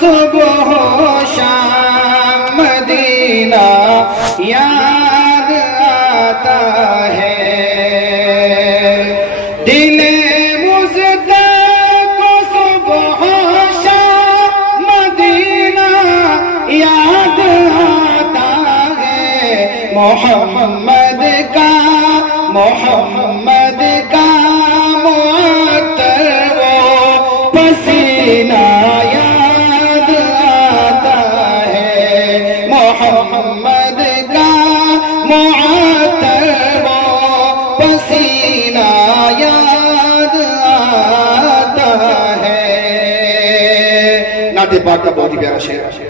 صبح و شام مدینہ یاد آتا ہے، دل مزدق کو صبح و شام مدینہ یاد آتا ہے، محمد کا معطر وہ پسینہ یاد آتا ہے، محمد کا معطر وہ پسینہ یاد آتا ہے۔ نعت پاک کا بہت ہی پیارا شعر ہے۔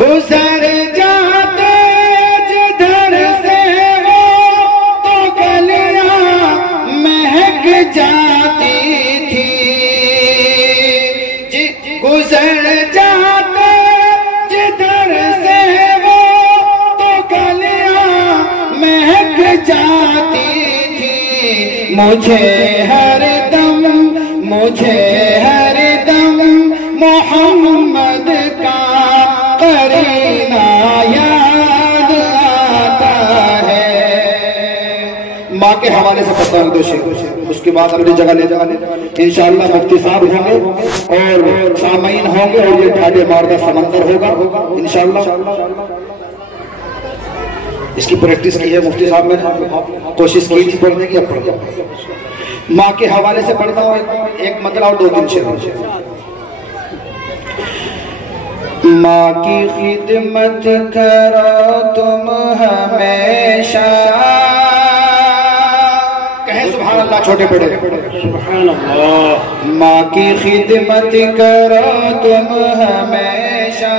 گزر جاتے جدھر سے جاتی تھی، گزر جاتے جدھر سے وہ تو گلیاں مہک جاتی تھی، مجھے ہر دم محمد کا قرینہ یاد آتا ہے۔ ماں کے حوالے سے پڑھتا ہوں دو شعر، اس کے بعد اگلی جگہ لے جانے انشاءاللہ مفتی صاحب ہوں گے اور سامعین ہوں گے، اور یہ ٹھاڈے ماردہ سمندر ہوگا انشاءاللہ۔ اس کی پریکٹس کی ہے مفتی صاحب، میں نے کوشش کی تھی پڑھنے کی، اب پڑھ گیا۔ ماں کے حوالے سے پڑھتا ہوں ایک مطلب اور دو تین شعر۔ ماں کی خدمت کرو تم ہمیشہ، سبحان اللہ چھوٹے بڑے، سبحان اللہ۔ ماں کی خدمت کرو تم ہمیشہ،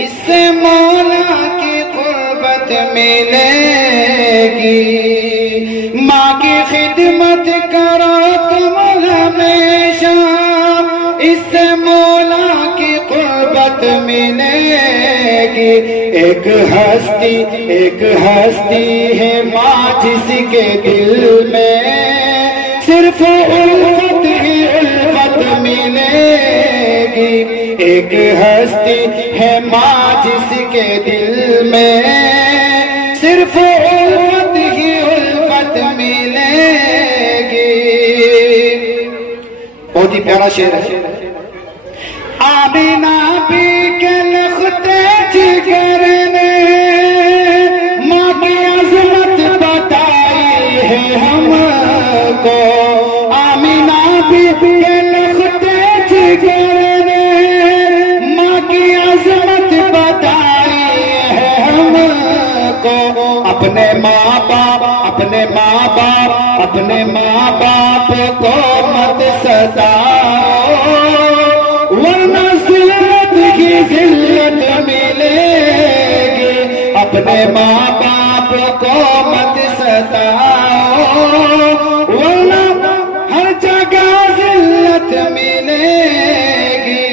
اس سے مولا کی قربت ملے گی، ماں کی خدمت کرو تم ہمیشہ، اس سے مولا کی قربت ملے گی۔ ایک ہستی ہے ماں جس کے دل میں صرف الفت ہی الفت ملے گی، ایک ہستی ہے ماں جس کے دل میں صرف الفت ہی الفت ملے گی۔ بہت ہی پیارا شعر ہے۔ آمینہ بھی کے لختے جگر نے ماں کی عظمت بتائی ہے ہم کو، آمینہ بھی کے لختے جگر نے ماں کی عظمت بتائی ہے ہم کو، اپنے ماں باپ کو مت ستاؤ، ورنہ ذلت کی ذلت ملے گی، اپنے ماں باپ کو مت ستاؤ، ورنہ ہر جگہ ذلت ملے گی۔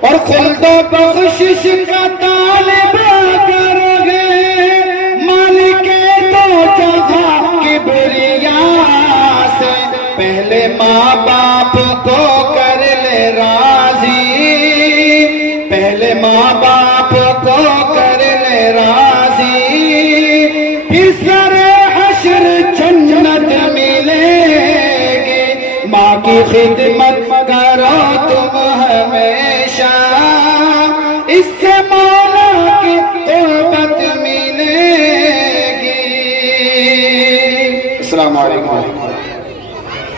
اور خلد و بخشش کا طالب کرو گے، مالک دو جہاں کبریا سے، پہلے ماں باپ کو کر لے راضی، پہلے ماں باپ کو کر لے راضی، پھر سر حشر جنت ملے گی، ماں کی خدمت کرو تم ہمیشہ، اس سے مولا کی قربت ملے گی۔ السلام علیکم۔